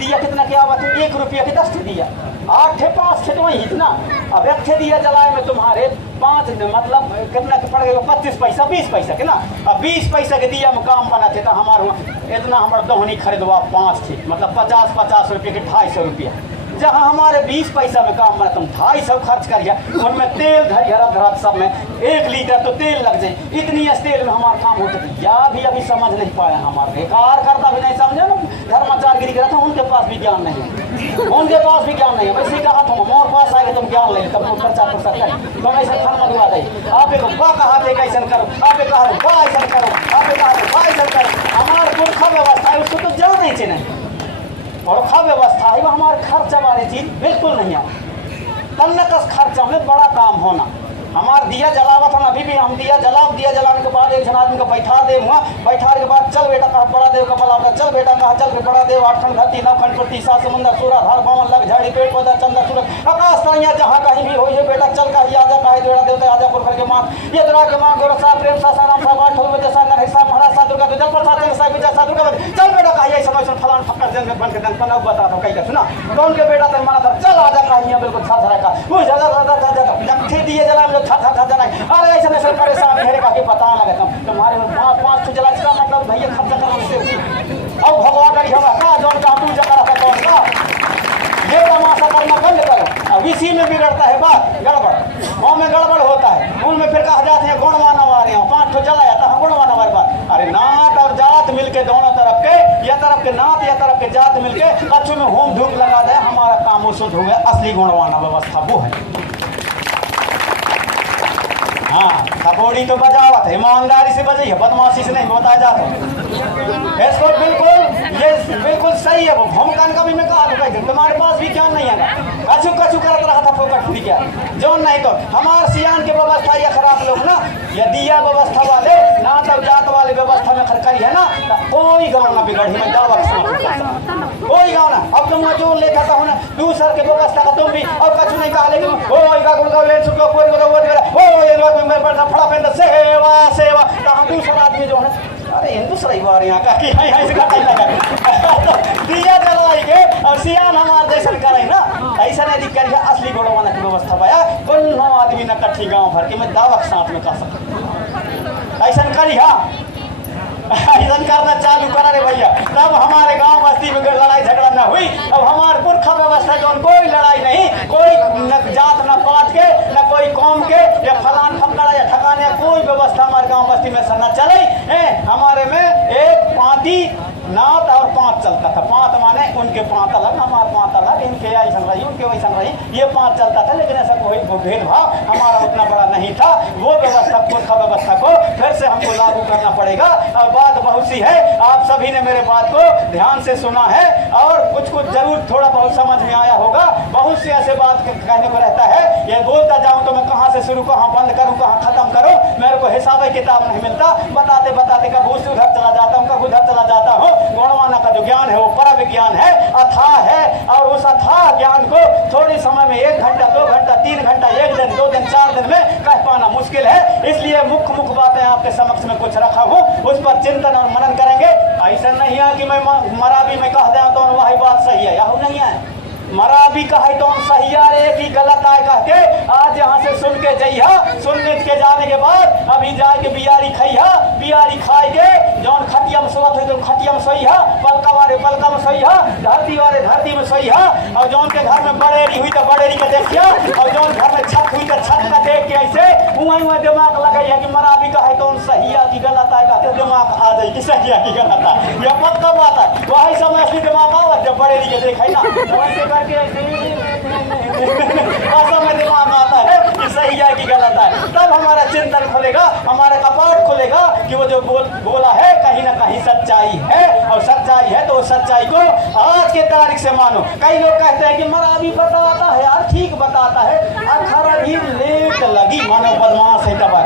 दिया कितना क्या बात है, 1 रुपया के 10 दिया, 8 थे 5 थे तो वही इतना। अब एक थे दिया जलाए में तुम्हारे 5 मतलब कितना के पड़ गए, 25 पैसा 20 पैसा के ना। अब 20 पैसा के दिया में काम बना थे तो हमारे इतना हमारे दोहनी खरीदवा 5 थे, मतलब 50 रुपये के 250 रुपया। जहाँ हमारे 20 पैसा में काम बना तुम 250 खर्च करिए, उनमें तेल धरा सब में 1 लीटर तो तेल लग जाए, इतनी तेल में हमारा काम होता है। या भी अभी समझ नहीं पाया, हमारे बेकार करता भी नहीं समझे ना, धर्माचार्यगिरी करा था, उनके पास भी ज्ञान नहीं है, उनके पास भी ज्ञान नहीं है। वैसे कहा तुम मोर पास आएगा तुम ज्ञान ले तब तुम खर्चा कर सकते हैं, तुम ऐसा खाना लगवा दे। आप एक बा कहा थे कैसे करो, आप एक कहा बा ऐसा करो, आप एक कहा बा ऐसा करो। हमारे पुरखा व्यवस्था है उसको तो जान नहीं चाहिए, और खा व्यवस्था है वो हमारे खर्चा वाली चीज बिल्कुल नहीं है। तन्नकस खर्चा में बड़ा काम होना। हमार दिया जलावत हम अभी भी हम दिया जलाने के बाद एक जन आदमी को बैठा दे हुआ, बैठा के बाद चल बेटा कहा बड़ा देव का बला, चल बेटा कहा चल के बड़ा देव 8 खंड धरती 9 खंड पृथ्वी 7 समुद्र सूरज हर भवन लग झाड़ी पेड़ पौधा चंदा सूरज आकाश तैया जहाँ कहीं भी हो बेटा चल कही आजा कही जोड़ा देवता आजा पुरखर के माँ ये दुरा के माँ गोरसा प्रेम सा साराम सा बाठ हो जैसा नर हिस्सा महाराज सा दुर्गा जल प्रसाद जैसा विजय सा दुर्गा चल बेटा कही ऐसा समय फलान फक्कर जन बन के दन बता दो कहीं का सुना कौन के बेटा तेरे माना चल आजा कही बिल्कुल छा का वो जगह दिए जला में था जना। अरे ऐसा नहीं करे साहब मेरे का पता लगे तुम्हारे में 5 तो जला इसका मतलब भैया खर्चा करने से अब भगवान करी होगा का जोन का पूजा करा था कौन का ये तमाशा करना बंद करो। अब इसी में बिगड़ता है बात गड़बड़, गाँव में गड़बड़ होता है, उनमें फिर कहा जाते हैं गुण माना वाले 5 तो जलाया था गुण माना वाली बात। अरे नात और जात मिलके दोनों तरफ के, या तरफ के नात या तरफ के जात मिलके अच्छे में होम धूप लगा दे, हमारा काम शुद्ध हो गया। असली गुणवाना व्यवस्था वो है। हाँ थपोड़ी तो बजावत है, ईमानदारी से बजाइए, बदमाशी से नहीं बताया जाता। इसको बिल्कुल सही है। वो भूमकान का भी मैं कहा था तुम्हारे पास भी ज्ञान नहीं है, कछु कछु करत रहा था फोकट ठीक है जो नहीं तो हमारे सियान की व्यवस्था या खराब लोग ना या दिया व्यवस्था वाले ना तब जात वाले व्यवस्था में खरकरी है ना तो कोई गाँव ना बिगड़ी में दावा कोई गाँव ना। अब तुम जो लेखा था ना दूसर के व्यवस्था का तुम भी अब कछु नहीं कहा लेकिन फड़ा पे सेवा सेवा कहाँ दूसरा आदमी जो है अरे दूसरा ही बार यहाँ का दिया जलवाई के और सियान हमारे जैसा करे ना ऐसा नहीं दिक्कत है। असली गोड़वाना की व्यवस्था पाया कोई आदमी न कट्ठी गाँव भर के मैं दावक साथ में कर सकता ऐसा करी। हाँ ऐसा करना चालू करा रे भैया तब हमारे गांव बस्ती में लड़ाई झगड़ा न हुई। अब हमारे पुरखा व्यवस्था जो कोई लड़ाई नहीं, कोई न जात न पात के न कोई कौम के या फलान फकड़ा या ठकाने कोई व्यवस्था हमारे गांव बस्ती में न चले है। हमारे में एक पाती नात और 5 चलता था। 5 माने उनके 5 अलग हमारे 5 अलग, इनके ऐसा रही उनके वैसा रही, ये 5 चलता था। लेकिन ऐसा कोई भेदभाव हमारा उतना बड़ा नहीं था। वो व्यवस्था पुरखा व्यवस्था को फिर से हमको लागू करना पड़ेगा। और बात बहुत सी है, आप सभी ने मेरे बात को ध्यान से सुना है और कुछ जरूर थोड़ा बहुत समझ में आया होगा। बहुत सी ऐसे बात कहने को रहता है, ये बोलता जाऊं तो मैं कहाँ से शुरू कहाँ बंद करूँ कहाँ खत्म करूँ, मेरे को हिसाब किताब नहीं मिलता। बताते बताते कब उधर चला जाता हूँ कब उधर चला जाता हूँ। गुणवाना का जो ज्ञान है वो पर विज्ञान है, अथाह है। और उस अथाह ज्ञान को थोड़े समय में 1 घंटा 2 घंटा 3 घंटा 1 दिन 2 दिन 4 दिन में कह पाना मुश्किल है। इसलिए मुख्य बातें आपके समक्ष में कुछ रखा हूँ, उस पर चिंतन और मनन करेंगे। ऐसा नहीं है कि मैं मरा भी मैं कह दे तो वही बात सही है, यह नहीं है। मरा भी कहे तो सही है एक ही गलत आए कह के आज यहाँ से सुन के जइहा। सुन के जाने के बाद अभी जाके बियारी खइहा, बियारी खाए के जौन खटिया में सोत हुई तो खटिया में सोइहा, पलका वाले पलका में सोइहा, धरती वाले धरती में सोइहा। और जौन के घर में बड़ेरी हुई तो बड़ेरी के देखिया, और जौन घर में छत हुई तो छत का देख के ऐसे वहीं दिमाग लगे है कि मरा भी कहे तो सही है कि गलत आए कहते दिमाग आ जाए कि सही है कि गलत है। यह पक्का बात है, वही समय असली दिमाग आओ जब बड़ेरी के देखे ना में दिमाग आता है कि सही है कि गलत है। तब हमारा चिंतन खुलेगा, हमारा कपाट खुलेगा कि वो जो बोला है कहीं ना कहीं सच्चाई है। और सच्चाई है तो सच्चाई को आज के तारीख से मानो। कई लोग कहते हैं कि मरा भी बताता है यार, ठीक बताता है, अखरा भी लेट लगी मानो बदमाश है दबा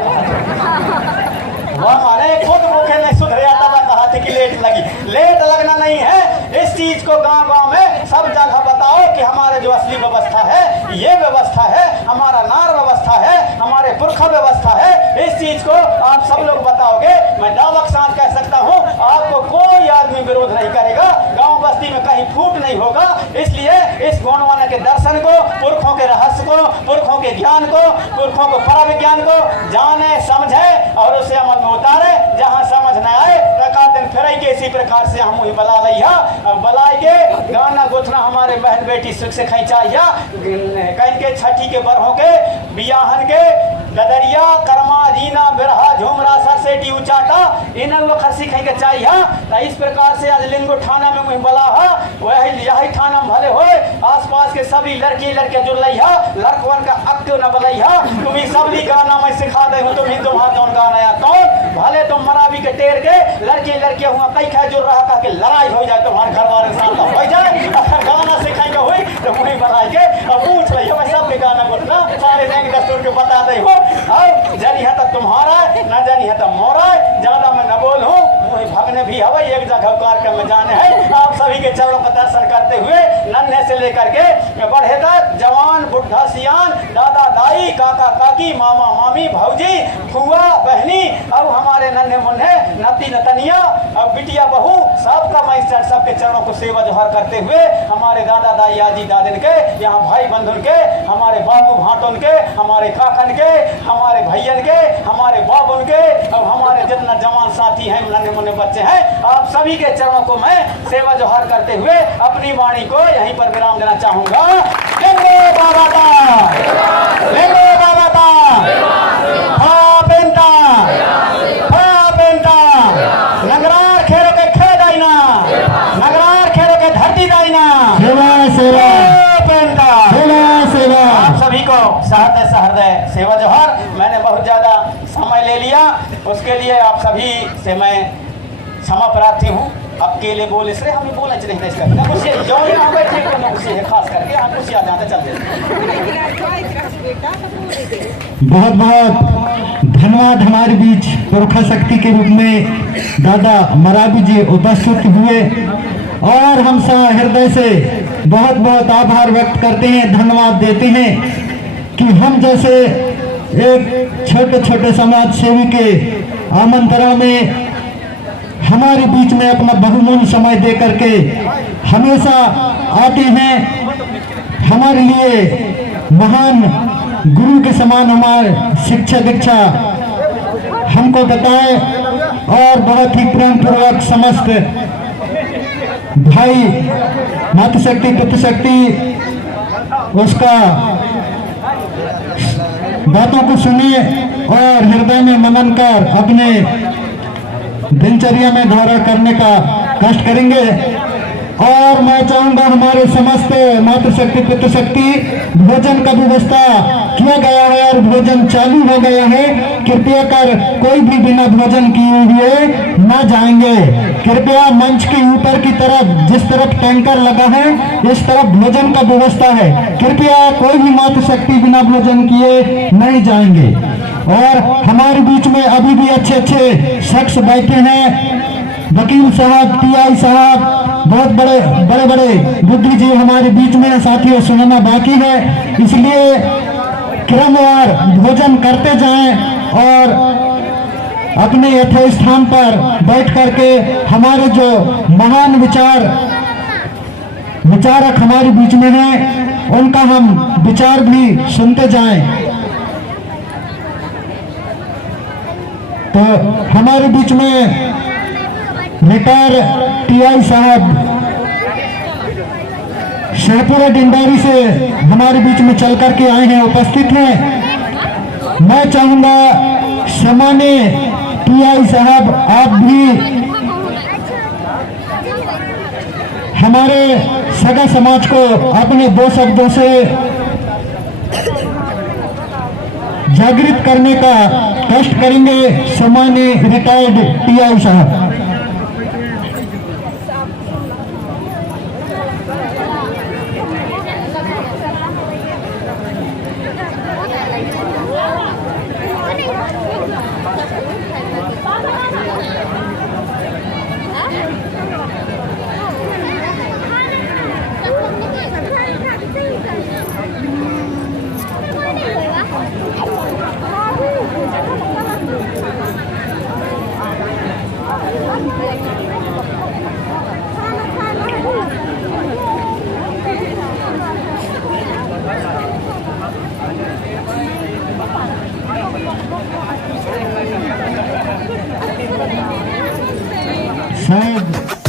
वह माने खुद मुखे नहीं सुधर जाता था कहा थे कि लेट लगी। लेट लगना नहीं है, इस चीज को गांव गांव में सब जगह बताओ कि हमारे जो असली व्यवस्था है ये व्यवस्था है, हमारा नार व्यवस्था है, हमारे पुरखा व्यवस्था है। इस चीज को आप सब लोग बताओ। ज्ञान को जाने समझे और उसे अमल में उतारे। जहाँ समझ न आए रखा दिन फिर के इसी प्रकार से हम बला लिया बलाए के गाना गोथना हमारे बहन बेटी सुख से खैचाइया कहीं के छठी के बरहों के बियाहन के गदरिया करमा रीना बिरहा झुमरा सरसेटी उचाटा इन वो खसी खाई के चाहिए। तो इस प्रकार से आज लिंगो थाना में मुझे बला है वही यही थाना में भले होए आसपास के सभी लड़के लड़के जुड़ रही है लड़कवन का अक्टो न बलई है तुम्हें सबली गाना मैं सिखा दे हूँ तुम्हें तुम्हारा कौन गाना या कौन भले तुम मराबी के टेर के लड़के लड़के हुआ कई खा जुड़ रहा था कि लड़ाई हो जाए तुम्हारे घर वाले साथ हो जाए अगर गाना सिखाएंगे हुई तो मुझे बनाए के और पूछ रही है मैं सबके गाना बोलना सारे रंग दस्तूर के बता दे हो और जानी है तो तुम्हारा ना जानी है तो मोरा ज्यादा मैं न बोल हूँ मुझे भगने भी हवा एक जगह कार्यक्रम में जाने हैं। आप सभी के चरणों का दर्शन करते हुए नन्हे से लेकर के बढ़े तक जवान बुढ़ा सियान दादा दाई काका काकी मामा मामी भौजी फुआ बहनी अब हमारे नन्हे मुन्ने नती नतनिया अब बिटिया बहू सबका मैं सबके चरणों को सेवा जोहर करते हुए हमारे दादा दाई आजी दादिन के यहाँ भाई बंधुन के हमारे बाबू भाटुन के हमारे काकन के हमारे भैयन के हमारे बाबुन के अब हमारे जितना जवान साथी हैं नन्हे मुन्ने बच्चे हैं आप सभी के चरणों को मैं सेवा जोहर करते हुए अपनी वाणी को यहीं पर विराम देना चाहूंगा। लेंगो बाबा दा लेंगो बाबा दा नगरार खेरो के खे दाइना नगरार खेरो के धरती दाइना सेवा सेवा सेवा आप सभी को सहृदय सेवा जोहर। मैंने बहुत ज्यादा समय ले लिया उसके लिए आप सभी से मैं क्षमा प्रार्थी हूँ। अकेले बोल इसलिए हमें बोलना चाहिए इसका ना कुछ जो यहाँ बैठे को ना कुछ है खास करके हम कुछ याद आते चलते। बहुत बहुत धन्यवाद हमारे बीच पुरखा शक्ति के रूप में दादा मराबी जी उपस्थित हुए और हम हृदय से बहुत बहुत आभार व्यक्त करते हैं धन्यवाद देते हैं कि हम जैसे एक छोटे छोटे समाज सेवी के आमंत्रण में हमारे बीच में अपना बहुमूल्य समय दे करके हमेशा आते हैं। हमारे लिए महान गुरु के समान हमारे शिक्षा दीक्षा हमको बताए और बहुत ही प्रेम पूर्वक समस्त भाई मातृशक्ति पितृशक्ति उसका बातों को सुने और हृदय में मनन कर अपने दिनचर्या में दौरा करने का कष्ट करेंगे। और मैं चाहूंगा हमारे समस्त मातृशक्ति पितृशक्ति भोजन का व्यवस्था किया गया है और भोजन चालू हो गया है। कृपया कर कोई भी बिना भोजन किए हुए न जाएंगे। कृपया मंच के ऊपर की तरफ जिस तरफ टैंकर लगा है इस तरफ भोजन का व्यवस्था है। कृपया कोई भी मातृशक्ति बिना भोजन किए नहीं जाएंगे। और हमारे बीच में अभी भी अच्छे अच्छे शख्स बैठे हैं। वकील साहब टीआई साहब बहुत बड़े बड़े बुद्धिजीवी हमारे बीच में साथियों सुनना बाकी है इसलिए क्रमवार भोजन करते जाएं और अपने यथास्थान पर बैठ करके हमारे जो महान विचारक हमारे बीच में हैं उनका हम विचार भी सुनते जाएं। तो हमारे बीच में रिटायर टीआई साहब शाहपुरा डिंडारी से हमारे बीच में चल करके आए हैं उपस्थित हैं। मैं चाहूंगा सामान्य टीआई साहब आप भी हमारे सगा समाज को अपने दो शब्दों से जागृत करने का कष्ट करेंगे। सामान्य रिटायर्ड टीआई साहब शायद